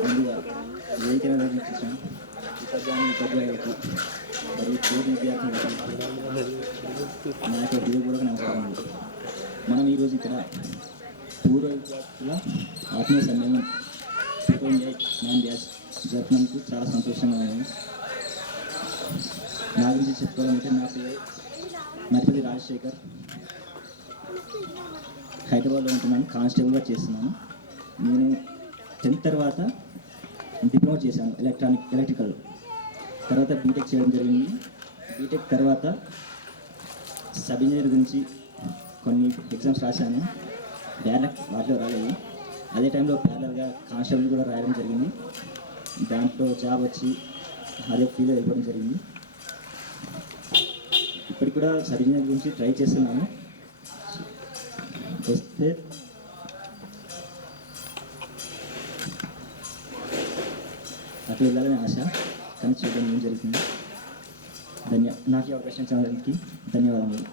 ముందుగా వేదిక నిర్వహించిన ఉపాధ్యాయులకు మరియు పూర్వ విద్యార్థులకు నా యొక్క హృదయపూర్వక నమస్కారములు. మనం ఈరోజు ఇక్కడ పూర్వ విద్యార్థుల ఆత్మీయ సమ్మేళనం 2008 బ్యాచ్ జరుపునందుకు చాలా సంతోషంగా ఉన్నాను. నా గురించి చెప్పుకోవాలంటే నా పేరు మరిపల్లి రాజశేఖర్. హైదరాబాద్లో ఉంటున్నాను, కానిస్టేబుల్గా చేస్తున్నాను. నేను 10th తర్వాత డిప్లొమా చేశాను ఎలక్ట్రికల్. తర్వాత బీటెక్ చేయడం జరిగింది. బీటెక్ తర్వాత సబ్ ఇంజనీర్ గురించి కొన్ని ఎగ్జామ్స్ రాశాను. వాటిలో రాలేదు. అదే టైంలో ప్యారలల్గా కానిస్టేబుల్ కూడా రాయడం జరిగింది. దాంట్లో జాబ్ వచ్చి అదే ఫీల్డ్లో వెళ్ళిపోవడం జరిగింది. ఇప్పటికి కూడా సబ్ ఇంజనీర్ గురించి ట్రై చేస్తున్నాను. వస్తే అట్లా వెళ్ళాలని ఆశ, కానీ చూద్దాం ఏం జరుగుతుంది. నాకు ఈ అవకాశం ఇచ్చినందుకు ధన్యవాదములు.